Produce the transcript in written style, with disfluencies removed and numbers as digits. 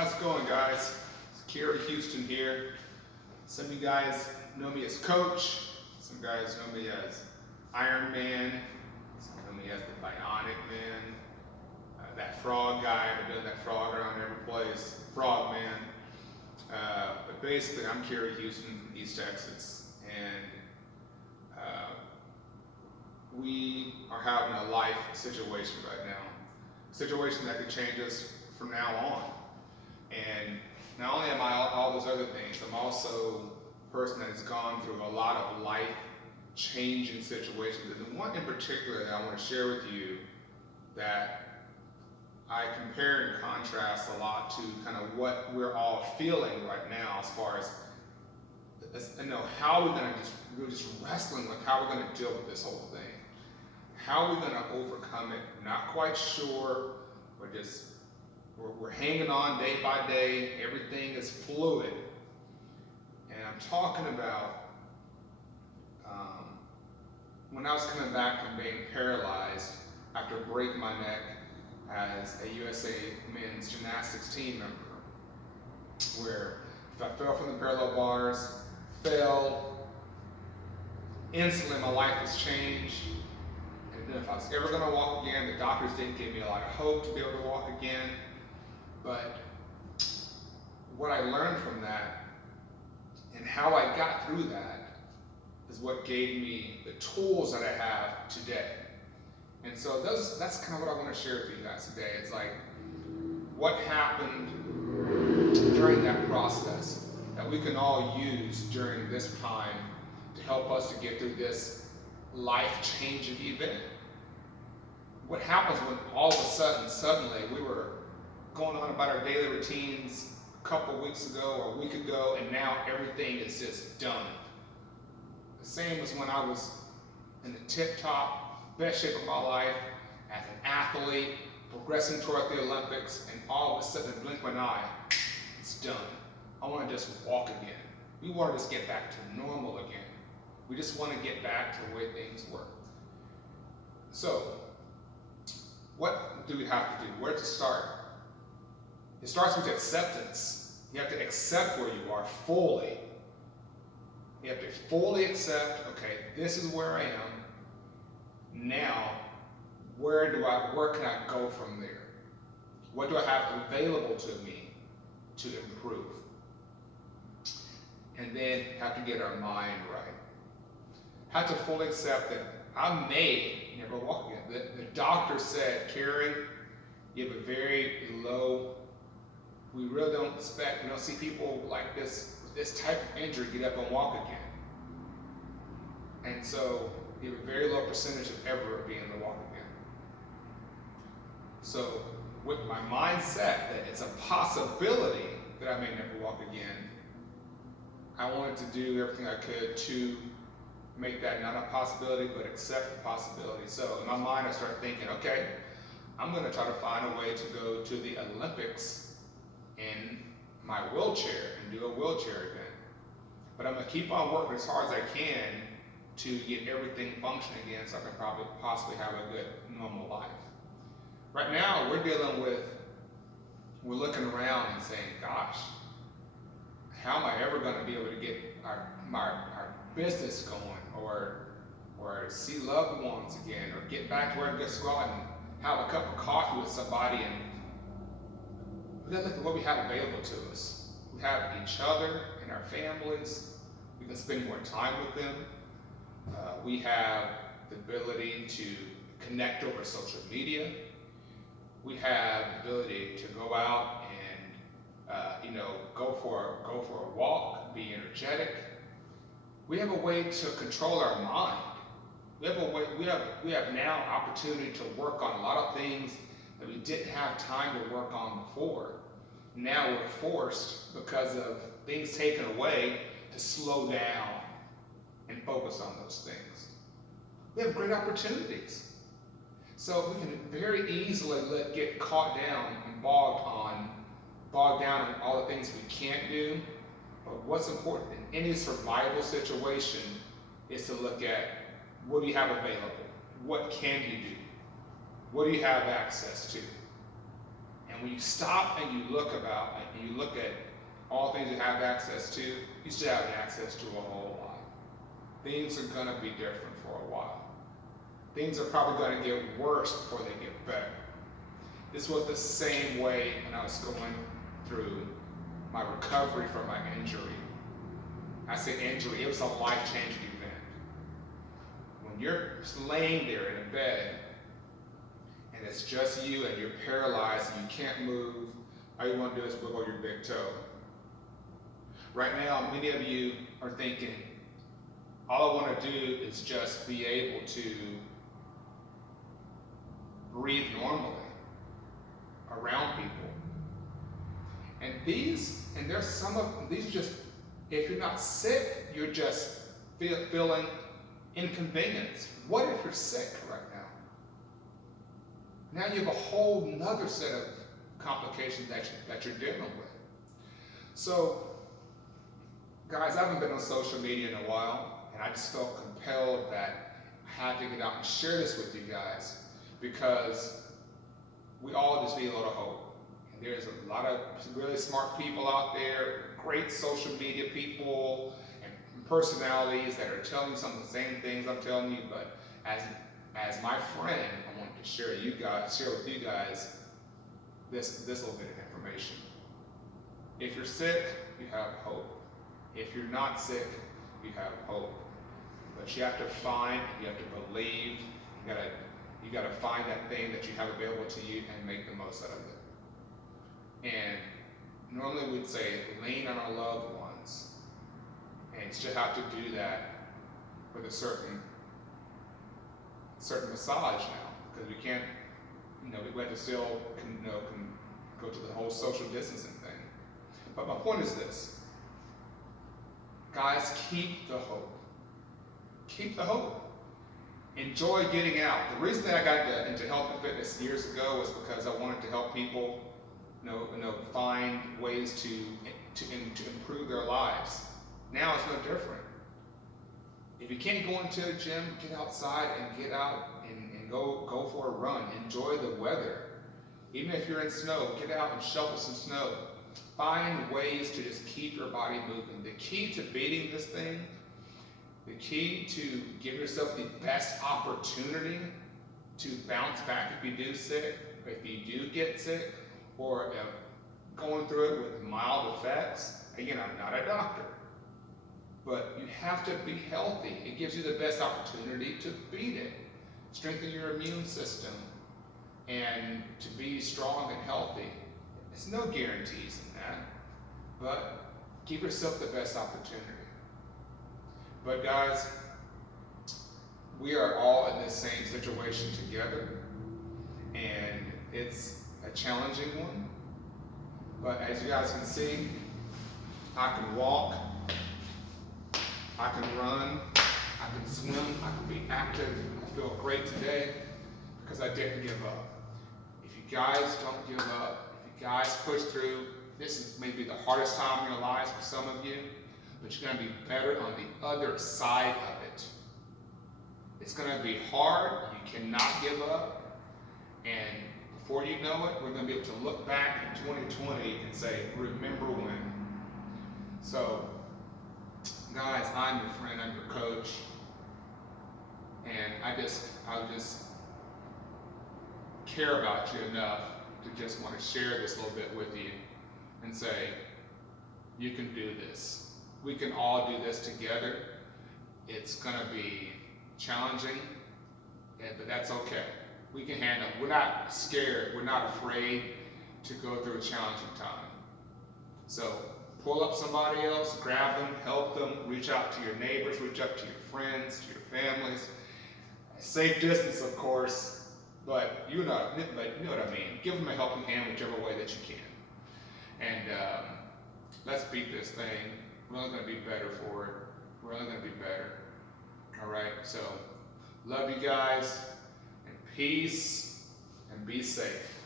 How's it going, guys? It's Kerry Houston here. Some of you guys know me as Coach. Some guys know me as Iron Man. Some know me as the Bionic Man. That frog guy. I've been doing that frog around every place. Frog Man. But basically, I'm Kerry Houston from East Texas, and we are having a life situation right now. A situation that could change us from now on. And not only am I all those other things, I'm also a person that has gone through a lot of life-changing situations. And the one in particular that I want to share with you that I compare and contrast a lot to kind of what we're all feeling right now as far as how we're going to we're just wrestling with how we're going to deal with this whole thing. How are we going to overcome it? Not quite sure. We're hanging on day by day. Everything is fluid. And I'm talking about when I was coming back from being paralyzed after breaking my neck as a USA men's gymnastics team member, where if I fell from the parallel bars, instantly my life was changed. And then if I was ever going to walk again, the doctors didn't give me a lot of hope to be able to walk again. But what I learned from that and how I got through that is what gave me the tools that I have today. And so that's kind of what I want to share with you guys today. It's like what happened during that process that we can all use during this time to help us to get through this life-changing event. What happens when all of a suddenly we were going on about our daily routines a couple of weeks ago or a week ago, and now everything is just done. The same as when I was in the tip-top, best shape of my life as an athlete, progressing toward the Olympics, and all of a sudden, blink of an eye, it's done. I want to just walk again. We want to just get back to normal again. We just want to get back to the way things work. So, what do we have to do? Where to start? It starts with acceptance. You have to accept where you are fully. You have to fully accept, okay, this is where I am. Now, where can I go from there? What do I have available to me to improve? And then have to get our mind right. Have to fully accept that I may never walk again. The doctor said, Kerry, you have a very low, we really don't expect, we don't see people like this, with this type of injury get up and walk again. And so you have a very low percentage of ever being able to walk again. So with my mindset that it's a possibility that I may never walk again, I wanted to do everything I could to make that not a possibility, but accept the possibility. So in my mind, I started thinking, okay, I'm going to try to find a way to go to the Olympics in my wheelchair and do a wheelchair event. But I'm going to keep on working as hard as I can to get everything functioning again so I can possibly have a good, normal life. Right now, we're looking around and saying, gosh, how am I ever going to be able to get our business going, or see loved ones again, or get back to where we just go out and have a cup of coffee with somebody? And we gotta look at what we have available to us. We have each other and our families. We can spend more time with them. We have the ability to connect over social media. We have the ability to go out and go for a walk, be energetic. We have a way to control our mind. We have now opportunity to work on a lot of things that we didn't have time to work on before. Now we're forced, because of things taken away, to slow down and focus on those things. We have great opportunities. So we can very easily get caught down and bogged down on all the things we can't do. But what's important in any survival situation is to look at what do you have available? What can you do? What do you have access to? And And when you stop and you look at all things you have access to, you still have access to a whole lot. Things are going to be different for a while. Things are probably going to get worse before they get better. This was the same way when I was going through my recovery from my injury. I say injury, it was a life-changing event. When you're laying there in a bed and it's just you and you're paralyzed and you can't move, all you want to do is wiggle your big toe. Right now, many of you are thinking, all I want to do is just be able to breathe normally around people. And there's some of these are just, if you're not sick, you're just feeling inconvenience. What if you're sick right now? Now you have a whole nother set of complications that you're dealing with. So, guys, I haven't been on social media in a while, and I just felt compelled that I had to get out and share this with you guys, because we all just need a little hope. And there's a lot of really smart people out there, great social media people, and personalities that are telling you some of the same things I'm telling you, but as my friend, I want to share with you guys this little bit of information. If you're sick, you have hope. If you're not sick, you have hope. But you have to find, you have to believe, you gotta find that thing that you have available to you and make the most out of it. And normally we'd say lean on our loved ones. And you still have to do that with a certain massage now, because we can't, we have to still go to the whole social distancing thing. But my point is this. Guys, keep the hope. Keep the hope. Enjoy getting out. The reason that I got into health and fitness years ago was because I wanted to help people, find ways to improve their lives. Now it's no different. If you can't go into a gym, get outside and get out and go for a run. Enjoy the weather. Even if you're in snow, get out and shovel some snow. Find ways to just keep your body moving. The key to beating this thing, the key to give yourself the best opportunity to bounce back if you do get sick, or going through it with mild effects. Again, I'm not a doctor, but you have to be healthy. It gives you the best opportunity to beat it. Strengthen your immune system and to be strong and healthy. There's no guarantees in that, but give yourself the best opportunity. But guys, we are all in this same situation together, and it's a challenging one. But as you guys can see, I can walk, I can run, I can swim, I can be active. I feel great today because I didn't give up. If you guys don't give up, if you guys push through, this is maybe the hardest time in your lives for some of you, but you're going to be better on the other side of it. It's going to be hard. You cannot give up. And before you know it, we're going to be able to look back in 2020 and say, remember when. So, guys, I'm your friend, I'm your coach. And I just care about you enough to just want to share this a little bit with you and say, you can do this. We can all do this together. It's going to be challenging, but that's okay. We can handle it. We're not scared. We're not afraid to go through a challenging time. So pull up somebody else, grab them, help them, reach out to your neighbors, reach out to your friends, to your families. Safe distance, of course, but you know what I mean. Give them a helping hand whichever way that you can. And let's beat this thing. We're only going to be better for it. We're only going to be better. All right, so love you guys, and peace, and be safe.